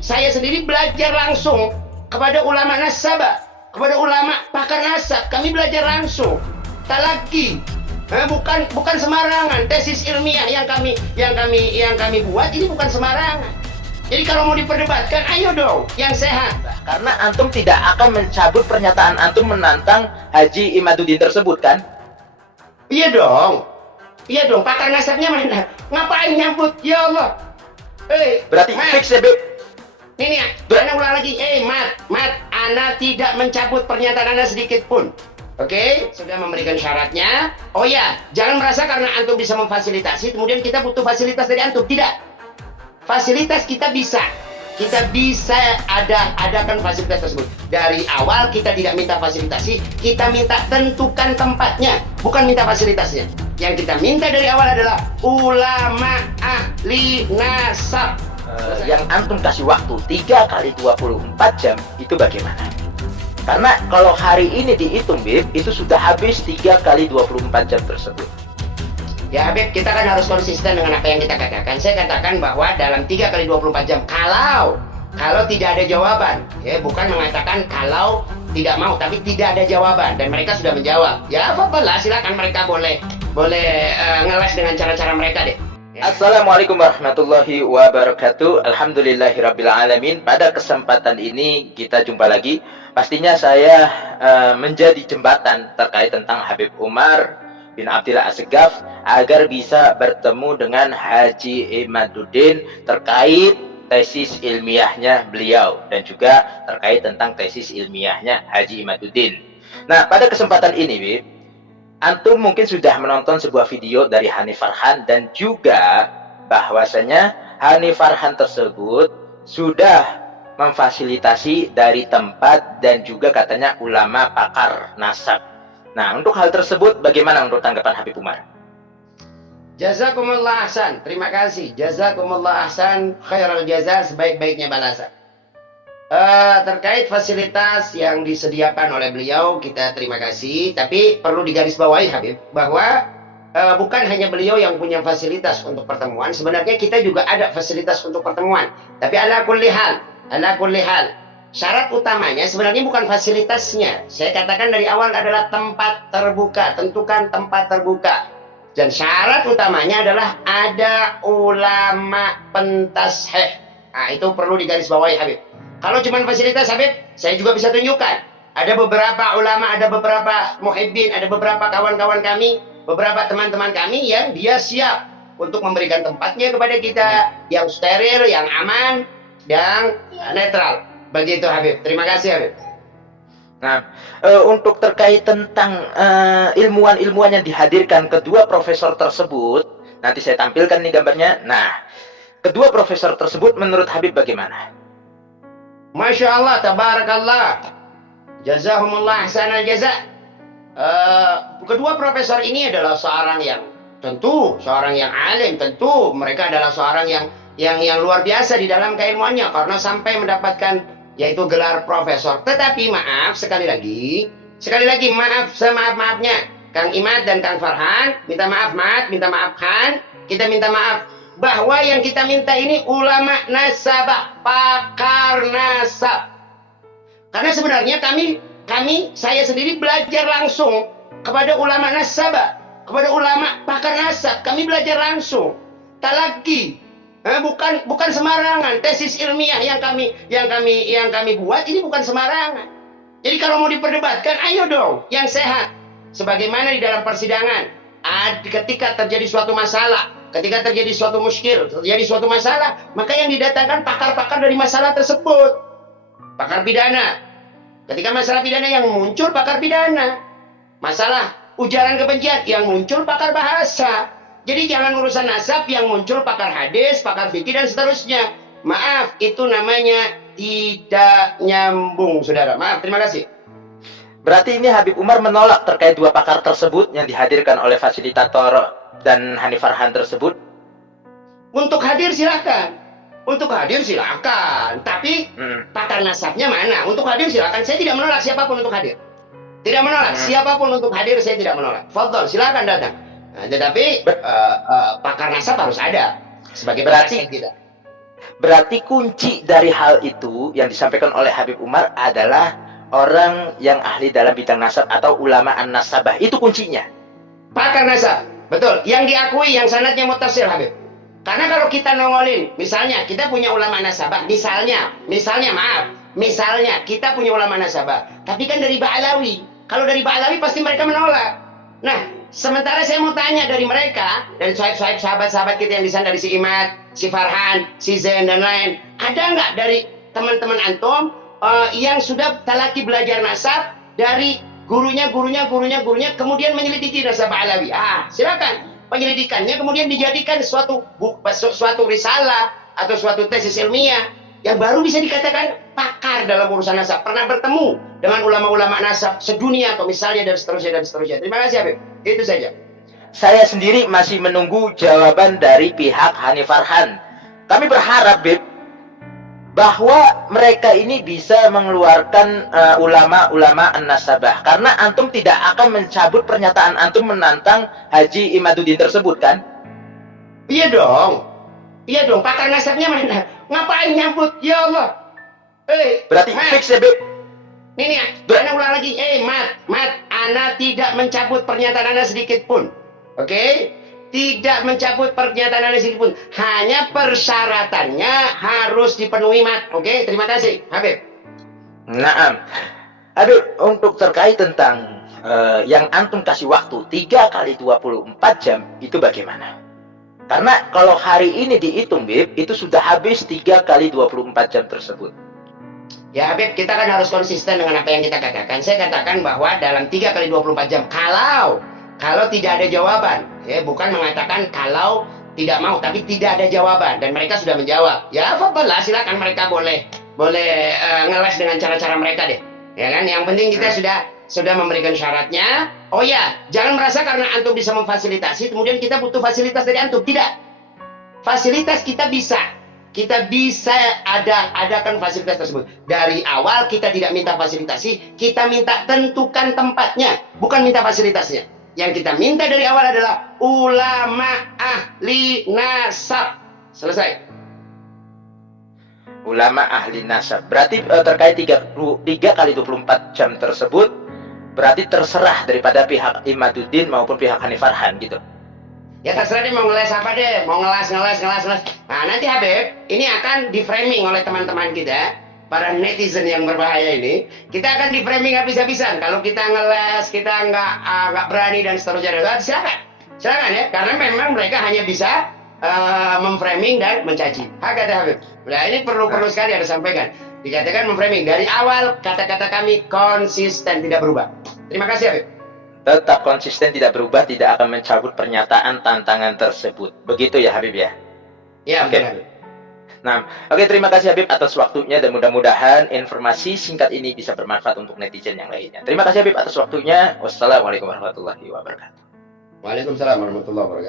saya sendiri belajar langsung kepada ulama nasabah, kepada ulama pakar nasab. Kami belajar langsung. Talaki. Bukan semarangan. Tesis ilmiah yang kami buat ini bukan semarangan. Jadi kalau mau diperdebatkan, ayo dong, yang sehat. Karena antum tidak akan mencabut pernyataan antum menantang Haji Imaduddin tersebut, kan? Iya dong, pakar nasabnya mana? Ngapain nyambut? Ya Allah. Berarti Mat. fix ya, Beb. Ini ya, Ana ulang lagi. Mat, Ana tidak mencabut pernyataan Ana sedikit pun. Oke, sudah memberikan syaratnya. Oh ya, jangan merasa karena antum bisa memfasilitasi, kemudian kita butuh fasilitas dari antum. Tidak. Fasilitas kita bisa adakan fasilitas tersebut. Dari awal kita tidak minta fasilitasi, kita minta tentukan tempatnya, bukan minta fasilitasnya. Yang kita minta dari awal adalah ulama ahli nasab. Yang antum kasih waktu 3 kali 24 jam itu bagaimana? Karena kalau hari ini dihitung, Bib, itu sudah habis 3 kali 24 jam tersebut. Ya Habib, kita kan harus konsisten dengan apa yang kita katakan. Saya katakan bahwa dalam 3 kali 24 jam, kalau tidak ada jawaban, ya bukan mengatakan kalau tidak mau, tapi tidak ada jawaban dan mereka sudah menjawab. Ya fadhillah, silakan mereka boleh ngeles dengan cara-cara mereka deh. Ya. Assalamualaikum warahmatullahi wabarakatuh. Alhamdulillahirabbil alamin. Pada kesempatan ini kita jumpa lagi. Pastinya saya menjadi jembatan terkait tentang Habib Umar bin Abdillah Assegaf agar bisa bertemu dengan Haji Imaduddin terkait tesis ilmiahnya beliau dan juga terkait tentang tesis ilmiahnya Haji Imaduddin. Nah, pada kesempatan ini, Bib, antum mungkin sudah menonton sebuah video dari Hani Farhan dan juga bahwasanya Hani Farhan tersebut sudah memfasilitasi dari tempat dan juga katanya ulama pakar nasab. Nah, untuk hal tersebut bagaimana menurut tanggapan Habib Umar? Jazakumullah ahsan, terima kasih. Jazakumullah ahsan, khairul jaza, sebaik-baiknya balasan. Terkait fasilitas yang disediakan oleh beliau, kita terima kasih. Tapi perlu digarisbawahi Habib, bahwa bukan hanya beliau yang punya fasilitas untuk pertemuan. Sebenarnya kita juga ada fasilitas untuk pertemuan. Tapi ala kulli hal, syarat utamanya sebenarnya bukan fasilitasnya. Saya katakan dari awal adalah tempat terbuka. Tentukan tempat terbuka. Dan syarat utamanya adalah ada ulama pentasheh. Nah, itu perlu digarisbawahi Habib. Kalau cuma fasilitas Habib, saya juga bisa tunjukkan. Ada beberapa ulama, ada beberapa muhibbin, ada beberapa kawan-kawan kami, beberapa teman-teman kami yang dia siap untuk memberikan tempatnya kepada kita yang steril, yang aman, yang netral. Begitu Habib. Terima kasih Habib. Nah, untuk terkait tentang ilmuwan-ilmuwan yang dihadirkan kedua profesor tersebut, nanti saya tampilkan nih gambarnya. Nah, kedua profesor tersebut menurut Habib bagaimana? Masya Allah, tabarakallah. Jazahumullah ahsanal jaza. Kedua profesor ini adalah seorang yang alim, tentu mereka adalah seorang yang luar biasa di dalam keilmuannya karena sampai mendapatkan yaitu gelar profesor. Tetapi maaf sekali lagi maaf semaaf-maafnya Kang Imad dan Kang Farhan, minta maaf Mat, minta maaf Khan, kita minta maaf bahwa yang kita minta ini ulama nasabah, pakar nasab. Karena sebenarnya saya sendiri belajar langsung kepada ulama nasabah, kepada ulama pakar nasab. Kami belajar langsung. Talaki. Bukan semarangan. Tesis ilmiah yang kami buat ini bukan semarangan. Jadi kalau mau diperdebatkan, ayo dong, yang sehat. Sebagaimana di dalam persidangan, ketika terjadi suatu masalah, ketika terjadi suatu muskil, terjadi suatu masalah, maka yang didatangkan pakar-pakar dari masalah tersebut. Pakar pidana. Ketika masalah pidana yang muncul pakar pidana. Masalah ujaran kebencian yang muncul pakar bahasa. Jadi jangan urusan nasab yang muncul pakar hadis, pakar fikih dan seterusnya. Maaf, itu namanya tidak nyambung, saudara. Maaf, terima kasih. Berarti ini Habib Umar menolak terkait dua pakar tersebut yang dihadirkan oleh fasilitator dan Hani Farhan tersebut? Untuk hadir silakan. Tapi pakar nasabnya mana? Untuk hadir silakan. Saya tidak menolak siapapun untuk hadir. Tidak menolak siapapun untuk hadir, saya tidak menolak. Fadhol, silakan datang. Nah, tetapi pakar nasab harus ada sebagai berarti tidak. Berarti kunci dari hal itu yang disampaikan oleh Habib Umar adalah orang yang ahli dalam bidang nasab atau ulama an-nasabah. Itu kuncinya. Pakar nasab. Betul. Yang diakui, yang sanadnya muttasil, Habib. Karena kalau kita nongolin, misalnya kita punya ulama nasabah, misalnya kita punya ulama nasabah, tapi kan dari Ba'alawi. Kalau dari Ba'alawi pasti mereka menolak. Nah, sementara saya mau tanya dari mereka, dari sahabat-sahabat kita yang di sana, dari si Imad, si Farhan, si Zain dan lain, ada nggak dari teman-teman antum yang sudah talaki belajar nasab dari gurunya, kemudian menyelidiki nasab Ba'alawi? Silakan. Penyelidikannya kemudian dijadikan suatu risalah atau suatu tesis ilmiah yang baru bisa dikatakan pakar dalam urusan nasab, pernah bertemu dengan ulama-ulama nasab sedunia atau misalnya dan seterusnya. Terima kasih Habib. Itu saja. Saya sendiri masih menunggu jawaban dari pihak Hani Farhan. Kami berharap, Bib, bahwa mereka ini bisa mengeluarkan ulama-ulama an-nasabah, karena antum tidak akan mencabut pernyataan antum menantang Haji Imaduddin tersebut, kan? Iya dong, pakar nasabnya mana? Ngapain nyambut? Ya Allah. Berarti fix ya, Bib? Nih, Ana ulang lagi. Mat, Ana tidak mencabut pernyataan Ana sedikit pun. Oke? Tidak mencabut pernyataan Anda sedikit pun. Hanya persyaratannya harus dipenuhi, Mat. Oke, terima kasih, Habib. Naam. Habib, untuk terkait tentang yang antum kasih waktu 3 kali 24 jam, itu bagaimana? Karena kalau hari ini dihitung, Bib, itu sudah habis 3 kali 24 jam tersebut. Ya, Habib, kita kan harus konsisten dengan apa yang kita katakan. Saya katakan bahwa dalam 3 kali 24 jam, kalau tidak ada jawaban, ya, bukan mengatakan kalau tidak mau, tapi tidak ada jawaban dan mereka sudah menjawab. Ya, fadhillah, silakan mereka boleh ngeles dengan cara-cara mereka deh. Ya kan? Yang penting kita sudah memberikan syaratnya. Oh ya, jangan merasa karena antum bisa memfasilitasi kemudian kita butuh fasilitas dari antum. Tidak. Fasilitas kita bisa adakan fasilitas tersebut. Dari awal kita tidak minta fasilitasi, kita minta tentukan tempatnya, bukan minta fasilitasnya. Yang kita minta dari awal adalah ulama ahli nasab. Selesai. Ulama ahli nasab. Berarti terkait 3 kali 24 jam tersebut, berarti terserah daripada pihak Imaduddin maupun pihak Hani Farhan gitu. Ya terserah dia mau ngeles apa deh. Mau ngelas. Nah nanti Habib, ini akan di framing oleh teman-teman kita, para netizen yang berbahaya ini, kita akan di framing habis-habisan. Kalau kita ngeles, kita nggak berani dan seterusnya, silakan ya, karena memang mereka hanya bisa memframing dan mencaci. Kata Habib. Nah ini perlu sekali ada sampaikan. Dikatakan memframing dari awal, kata-kata kami konsisten tidak berubah. Terima kasih Habib. Tetap konsisten tidak berubah, tidak akan mencabut pernyataan tantangan tersebut. Begitu ya Habib ya? Ya, oke. Habib. Nah, oke, terima kasih Habib atas waktunya dan mudah-mudahan informasi singkat ini bisa bermanfaat untuk netizen yang lainnya. Terima kasih Habib atas waktunya. Wassalamualaikum warahmatullahi wabarakatuh. Waalaikumsalam warahmatullahi wabarakatuh.